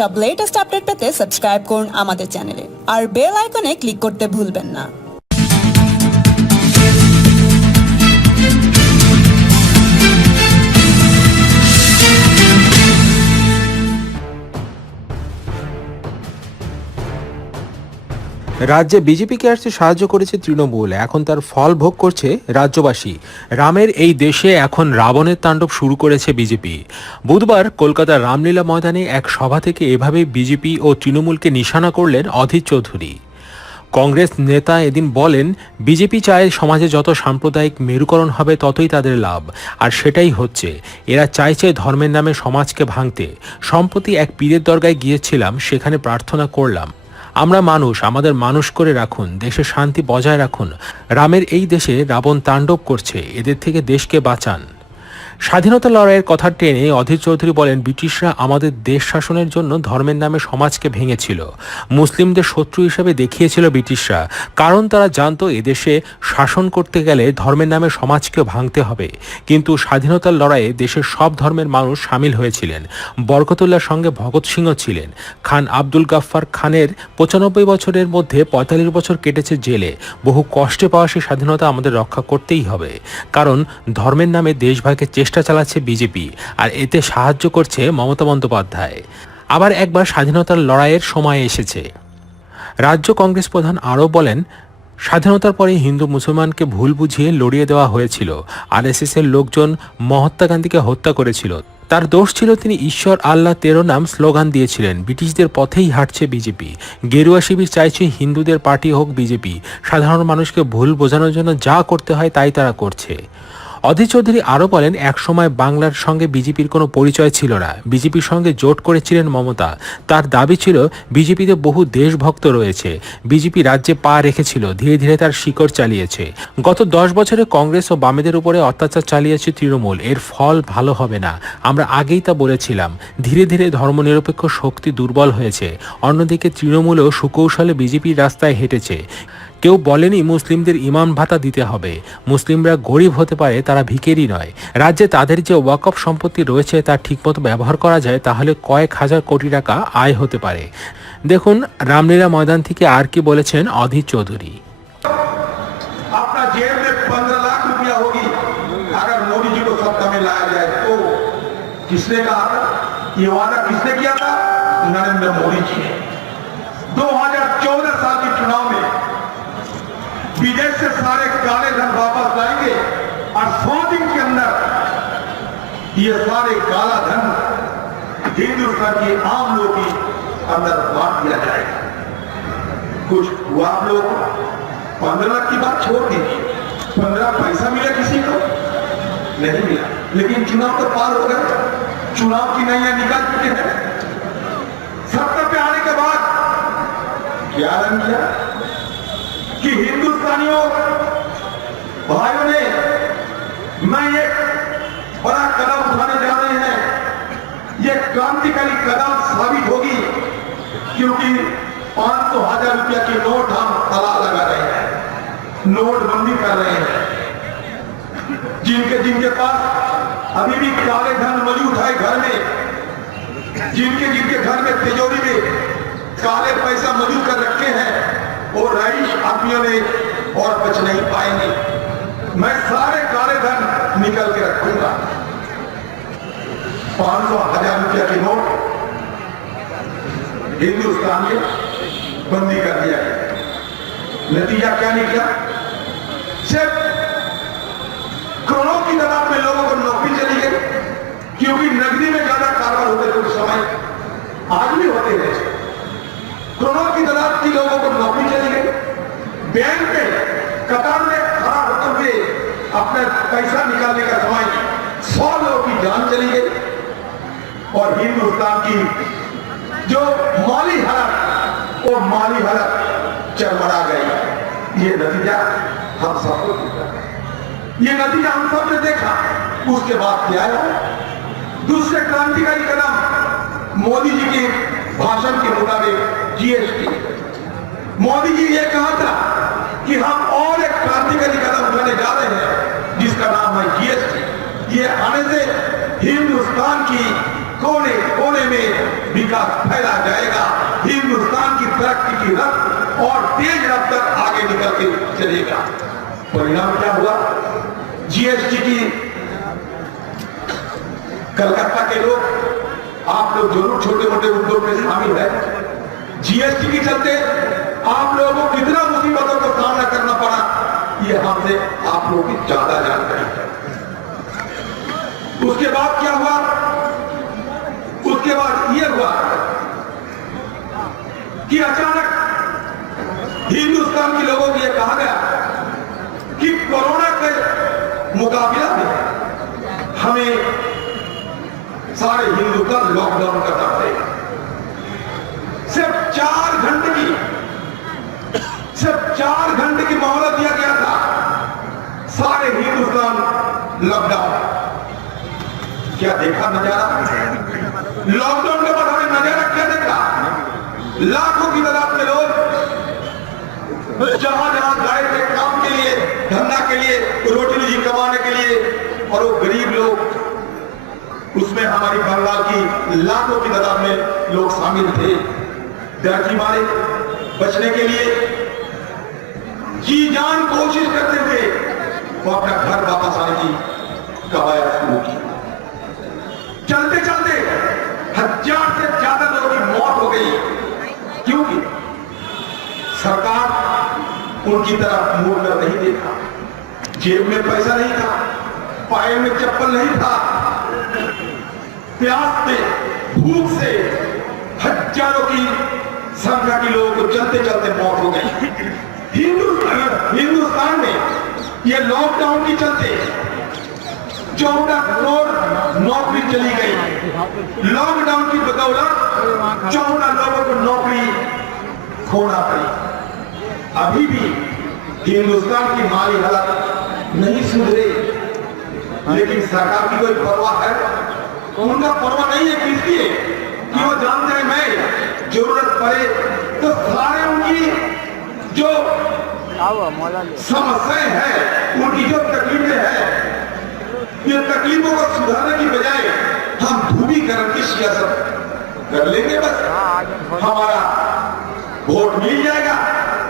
সব latest update পেতে subscribe করুন আমাদের চ্যানেলে আর বেল আইকনে ক্লিক করতে ভুলবেন না। রাজ্যে বিজেপিকে আসতে সাহায্য করেছে তৃণমূল, এখন তার ফল ভোগ করছে রাজ্যবাসী। রামের এই দেশে এখন রাবণের তাণ্ডব শুরু করেছে বিজেপি। বুধবার কলকাতার রামলীলা ময়দানে এক সভা থেকে এভাবেই বিজেপি ও তৃণমূলকে নিশানা করলেন অধীর চৌধুরী। কংগ্রেস নেতা এদিন বলেন, বিজেপি চায় সমাজে যত সাম্প্রদায়িক মেরুকরণ হবে ততই তাদের লাভ, আর সেটাই হচ্ছে। এরা চাইছে ধর্মের নামে সমাজকে ভাঙতে। সম্প্রতি এক পীরের দরগায় গিয়েছিলাম, সেখানে প্রার্থনা করলাম, আমরা মানুষ, আমাদের মানুষ করে রাখুন, দেশে শান্তি বজায় রাখুন। রামের এই দেশে রাবণ তাণ্ডব করছে, এদের থেকে দেশকে বাঁচান। স্বাধীনতা লড়াইয়ের কথা টেনে অধীর চৌধুরী বলেন, ব্রিটিশরা আমাদের দেশ শাসনের জন্য ধর্মের নামে সমাজকে ভেঙেছিল। মুসলিমদের শত্রু হিসেবে দেখিয়েছিল ব্রিটিশরা, কারণ তারা জানতো এদেশে শাসন করতে গেলে ধর্মের নামে সমাজকে ভাঙতে হবে। কিন্তু স্বাধীনতার লড়াইয়ে দেশের সব ধর্মের মানুষ সামিল হয়েছিলেন। বরকতুল্লাহর সঙ্গে ভগৎ সিংহ ছিলেন। খান আব্দুল গাফফার খানের 95 বছরের মধ্যে 45 বছর কেটেছে জেলে। বহু কষ্টে পাওয়া সেই স্বাধীনতা আমাদের রক্ষা করতেই হবে, কারণ ধর্মের নামে দেশভাগের চেষ্টা চালাচ্ছে বিজেপি, আর এতে সাহায্য করছে মমতা বন্দ্যোপাধ্যায়। আবার একবার স্বাধীনতার লড়াইয়ের সময় এসেছে। রাজ্য কংগ্রেস প্রধান আরও বলেন, স্বাধীনতার পরে হিন্দু মুসলমানকে ভুল বুঝিয়ে লড়িয়ে দেওয়া হয়েছিল। আরএসএস এর লোকজন মহাত্মা গান্ধীকে হত্যা করেছিল। তার দোষ ছিল তিনি ঈশ্বর আল্লাহ তেরো নাম স্লোগান দিয়েছিলেন। ব্রিটিশদের পথেই হাঁটছে বিজেপি। গেরুয়া শিবির চাইছে হিন্দুদের পার্টি হোক বিজেপি। সাধারণ মানুষকে ভুল বোঝানোর জন্য যা করতে হয় তাই তারা করছে। অধীর চৌধুরী আরও বলেন, একসময় বাংলার সঙ্গে বিজেপির কোনো পরিচয় ছিল না। বিজেপির সঙ্গে জোট করেছিলেন মমতা। তার দাবি ছিল বিজেপিতে বহু দেশভক্ত রয়েছে। বিজেপি রাজ্যে পা রেখেছিল, ধীরে ধীরে তার শিকড় চালিয়েছে। গত 10 বছরে কংগ্রেস ও বামেদের উপরে অত্যাচার চালিয়েছে তৃণমূল। এর ফল ভালো হবে না, আমরা আগেই তা বলেছিলাম। ধীরে ধীরে ধর্মনিরপেক্ষ শক্তি দুর্বল হয়েছে। অন্যদিকে তৃণমূলও সুকৌশলে বিজেপির রাস্তায় হেঁটেছে। কেউ বলেনি মুসলিমদের ইমাম ভাতা দিতে হবে। মুসলিমরা গরিব হতে পারে, তারা ভিখারি নয়। রাজ্যে তাদের যে ওয়াকফ সম্পত্তি রয়েছে তা ঠিকমতো ব্যবহার করা যায়, তাহলে কয়েক হাজার কোটি টাকা আয় হতে পারে। দেখুন রামলীলা ময়দান থেকে আর কি বলেছেন অধীর চৌধুরী। अपना जेब में 15 लाख रुपया होगी, अगर मोदी जी को सत्ता में लाया जाए तो किसने कहा था? ये वादा किसने किया था? नरेंद्र मोदी जी ने। 2014 साल के चुनाव में विदेश से सारे काले धन वापस लाएंगे और 100 दिन के अंदर ये सारे काला धन हिंदुस्तान के आम लोगों के अंदर बांट दिया जाएगा। कुछ हुआ आप लोगों को? 15 लाख की बात छोड़ दीजिए, 15 पैसा मिला किसी को? नहीं मिला। लेकिन चुनाव तो पार हो गए, चुनाव की नैया निकाल चुके हैं। सत्ता पे आने के बाद क्या ऐलान किया कि हिंदुस्तानियों भाइयों ने मैं एक बड़ा कदम उठाने जा रहे हैं। ये क्रांतिकारी कदम साबित होगी, क्योंकि 500,000 रुपया के नोट हम ताला लगा रहे हैं, नोटबंदी कर रहे हैं। जिनके पास अभी भी काले धन मौजूद है घर में, जिनके घर में तिजोरी में काले पैसा मौजूद कर रखे हैं, वो रईस आदमियों ने और बच नहीं पाएंगे। मैं सारे काले धन निकल के रखूंगा। 500,000 रुपया के नोट हिंदुस्तान में बंदी कर दिया गया। नतीजा क्या निकला? सिर्फ करोड़ों की तादाद में लोगों को नौकरी चली गई, क्योंकि नकदी में ज्यादा कारोबार होते थे उस समय, आज भी होते हैं। करोड़ों की तादाद की लोगों को नौकरी चली गई। बैंक में कतार में खड़ा होकर के अपना पैसा निकालने का समय 100 लोगों की जान चली गई। और हिंदुस्तान की जो माली हालत, वो माली हालत चरमरा गई। ये नतीजा हम सबको दिखा, ये नतीजा हम सब ने देखा। उसके बाद क्या आया? दूसरे क्रांतिकारी कदम मोदी जी के भाषण के मुताबिक जीएसटी। मोदी जी ये कहा था कि हम और एक क्रांतिकारी कदम उठाने जा रहे हैं, जिसका नाम है जीएसटी। ये आने से हिंदुस्तान की कोने कोने में विकास फैला जाएगा। हिंदुस्तान की तरक्की की रफ्त और तेज रफ्तार आगे निकल के चलेगा। परिणाम क्या हुआ? जीएसटी की कलकत्ता के लोग, आप लोग जरूर छोटे मोटे उद्योग में शामिल है। जीएसटी के चलते आप लोगों को कितना मुसीबतों का सामना करना पड़ा, ये हमसे आप लोगों की ज्यादा जानकारी है। उसके बाद क्या हुआ? उसके बाद यह हुआ कि अचानक हिंदुस्तान के लोगों को यह कहा गया कि कोरोना के मुकाबला में हमें सारे हिंदुस्तान लॉकडाउन करना पड़ेगा। सिर्फ 4 घंटे की मोहलत दिया गया था, सारे हिंदुस्तान लॉकडाउन। क्या देखा नजारा? लॉकडाउन के बाद हमें नजारा क्या देखा? लाखों की तादाद में लोग जहां जहां गए थे काम के लिए, धंधा के लिए, रोटी रोजी कमाने के लिए, और वो गरीब लोग, उसमें हमारी बंगाल की लाखों की तादाद में लोग शामिल थे। डर की मारे बचने के लिए जी जान कोशिश करते हुए वो अपना घर वापस आने की कवायद शुरू की। चलते चलते 1000 से ज्यादा लोगों की मौत हो गई, क्योंकि सरकार उनकी तरफ मुड़कर नहीं देखा। जेब में पैसा नहीं था, पाए में चप्पल नहीं था, प्यास से, भूख से हजारों की संख्या के लोगों को चलते चलते मौत हो गई। हिंदुस्तान में ये लॉकडाउन के चलते 14 करोड़ नौकरी चली गई। लॉकडाउन की बदौलत 14 लोगों को नौकरी खोना पड़ी। अभी भी हिंदुस्तान की माली हालत नहीं सुधरे, लेकिन सरकार की कोई परवाह है? उनका परवाह नहीं है। किस लिए? कि वो जानते हैं मैं जरूरत पड़े तो सारे उनकी जो समस्याएं हैं, उनकी जो तकलीफें हैं, ये तकलीफों को सुधारने की बजाय हम ध्रुवीकरण की सियासत कर लेंगे। बस हमारा वोट मिल जाएगा,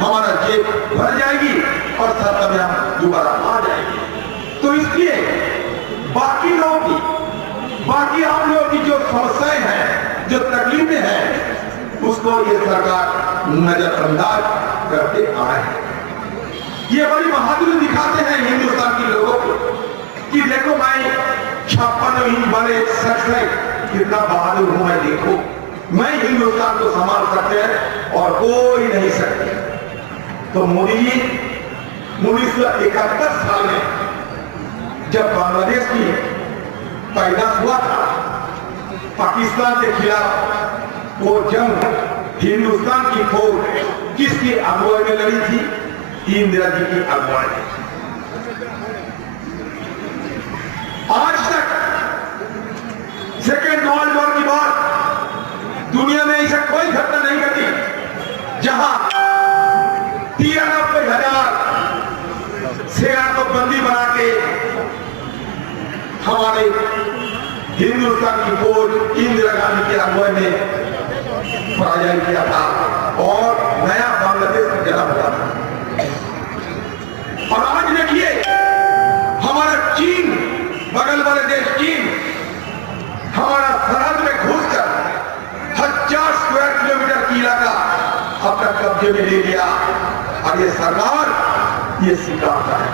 हमारा जेब भर जाएगी और सत्ता में हम दोबारा आ जाएंगे। तो इसलिए बाकी लोगों की, बाकी आप लोगों की जो समस्याएं हैं, जो तकलीफें हैं, उसको ये सरकार नजरअंदाज करते आए हैं। ये बड़ी बहादुरी दिखाते हैं हिंदुस्तान के लोगों को कि देखो मैं 56 इंच वाले शख्स है, कितना बहादुर हूं मैं, देखो मैं हिंदुस्तान को संभाल सकते हैं और कोई नहीं सकते। तो मोदी जी 1971 साल में जब बांग्लादेश की पैदा हुआ था, पाकिस्तान के खिलाफ वो जंग हिंदुस्तान की फौज किसकी अगुवाई में लड़ी थी? इंदिरा जी की अगुवाई में। आज तक सेकेंड वर्ल्ड वॉर के बाद दुनिया में ऐसा कोई घटना नहीं घटी जहां 93,000 सेना को बंदी बना के हमारे हिंदुस्तान की फौज इंदिरा गांधी की अगुवाई में पराजय किया था और नया बांग्लादेश में जन्म हुआ था। और आज देखिए हमारा चीन, बगल वाले देश चीन, हमारा सरहद में घुसकर 1000 स्क्वायर किलोमीटर की इलाका अपना कब्जे में ले लिया। और ये सरकार ये सिखाता है।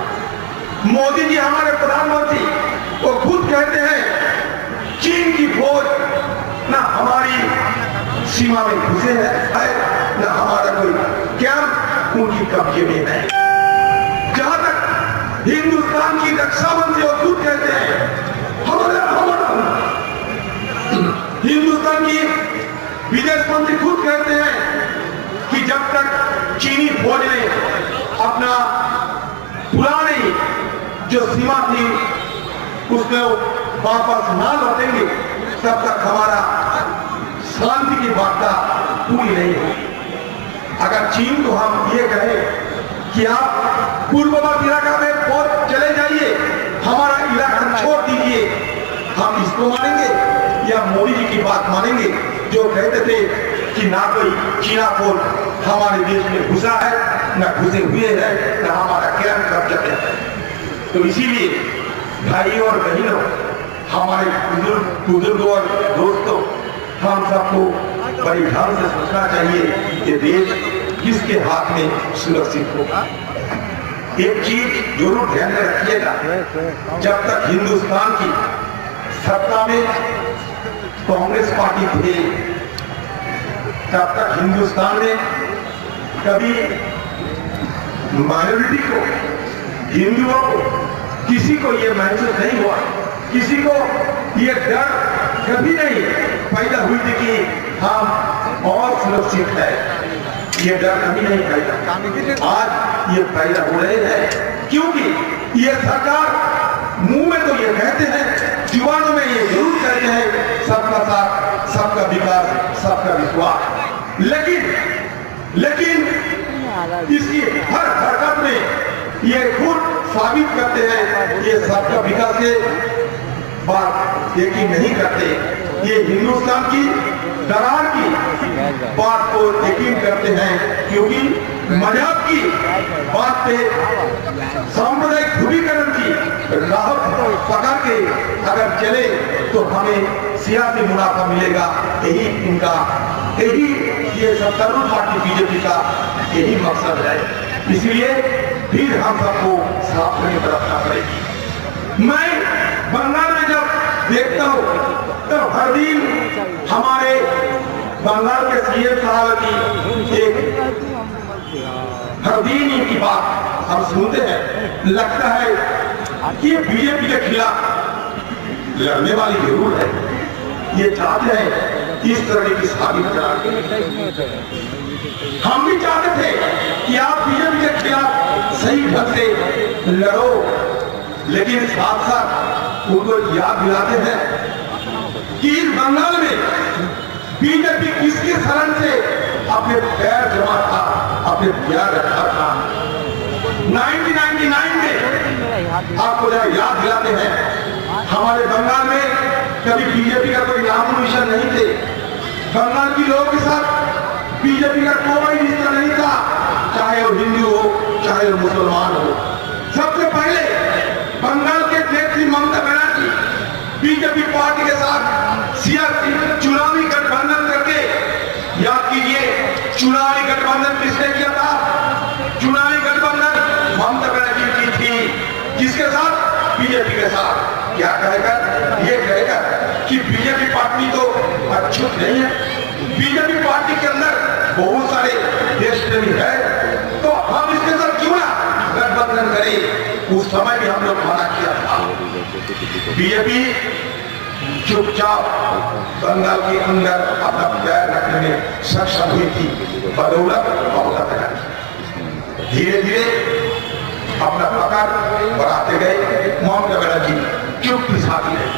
मोदी जी हमारे प्रधानमंत्री वो खुद कहते हैं चीन की फौज ना हमारी सीमा में घुसे है, ना हमारा कोई कैंप उनकी कब्जे में है। जहां तक हिंदुस्तान की रक्षा मंत्री वो खुद कहते हैं, हमारा हिंदुस्तान की विदेश मंत्री खुद कहते हैं कि जब तक चीनी फौज ने अपना पुरानी जो सीमा थी उसमें वापस ना लौटेंगे तब तक हमारा शांति की वार्ता पूरी नहीं होगी। अगर चीन को हम ये कहें कि आप पूर्ववर्ती इलाका में फौज चले जाइए, हमारा इलाका छोड़ दीजिए, हम इसको मानेंगे या मोदी जी की बात मानेंगे जो कहते थे कि ना कोई चीना पोल हमारे देश में घुसा है, ना घुसे हुए हैं, ना हमारा क्या कब्जा है। तो इसीलिए भाई और बहनों, हमारे बुजुर्गों और दोस्तों, हम सबको बड़ी ढंग से सोचना चाहिए कि देश किसके हाथ में सुरक्षित होगा। एक चीज जरूर ध्यान में रखिएगा, जब तक हिंदुस्तान की सत्ता में कांग्रेस पार्टी थे, तब तक हिंदुस्तान में कभी माइनॉरिटी को, हिंदुओं को, किसी को ये महसूस नहीं हुआ, किसी को ये डर कभी नहीं पैदा हुई थी कि हम और सुरक्षित है। ये डर कभी नहीं पैदा, आज ये पैदा हो रहे हैं क्योंकि ये सरकार मुंह में तो ये कहते हैं, जुबानों में ये जरूर कहते हैं सबका साथ, सबका विकास, सबका विश्वास, लेकिन इसकी हर हरकत में ये खुद साबित करते हैं ये सबका विकास के बात यकीन नहीं करते, ये हिंदुस्तान की दरार की बात को यकीन करते हैं, क्योंकि मजहब की बात पे सांप्रदायिक ध्रुवीकरण की राह पकड़ के अगर चले तो हमें सियासी मुनाफा मिलेगा। यही ये सत्तारूढ़ पार्टी बीजेपी का यही मकसद है। इसलिए फिर हम सबको सावधानी बरतना पड़ेगी। मैं बंगाल में जब देखता हूँ तो हर दिन हमारे बंगाल के सीएम साहब की एक हर दिन इनकी बात हम सुनते हैं, लगता है कि बीजेपी के खिलाफ लड़ने वाली जरूर है, ये चाहते हैं इस तरह की साबित करा। हम भी चाहते थे कि आप बीजेपी के खिलाफ सही ढंग से लड़ो, लेकिन साथ साथ उनको याद दिलाते हैं कि इस बंगाल में बीजेपी किसके शरण से अपने पैर जमा था, अपने प्यार रखा था। 1999 में आपको जरा याद दिलाते हैं, हमारे बंगाल में कभी बीजेपी का कोई नाम निशान नहीं थे। बंगाल के लोगों के साथ बीजेपी का कोई रिश्ता नहीं था, चाहे वो हिंदू हो, चाहे वो मुसलमान हो। सबसे पहले बंगाल के नेत्री ममता बनर्जी बीजेपी पार्टी के साथ सियासी चुनावी गठबंधन करके, याद कीजिए चुनावी गठबंधन किसने किया था? चुनावी गठबंधन ममता बनर्जी की थी, किसके साथ? बीजेपी के साथ। क्या कहेगा? ये कहेगा कि बीजेपी पार्टी तो अछूत नहीं है, बीजेपी पार्टी के अंदर बहुत सारे देशप्रेमी है, तो हम इसके साथ क्यों ना गठबंधन करें। उस समय भी हम लोग मना किया था। बीजेपी चुपचाप बंगाल के अंदर अपना पैर रखने में सक्षम हुई थी, बदौलत ममता बनर्जी। धीरे धीरे अपना पकड़ बढ़ाते गए। ममता बनर्जी चुप्पी साधी रही।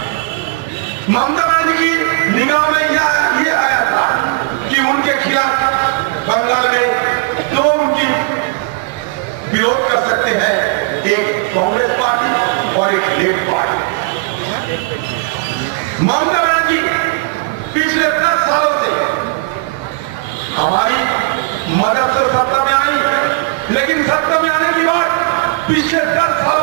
ममता बनर्जी की निगाह में ये आया था कि उनके खिलाफ बंगाल में दो उनकी विरोध कर सकते हैं, एक कांग्रेस पार्टी और एक लेफ्ट पार्टी। ममता बनर्जी पिछले 10 सालों से हमारी मदद से सत्ता में आई, लेकिन सत्ता में आने के बाद पिछले 10 सालों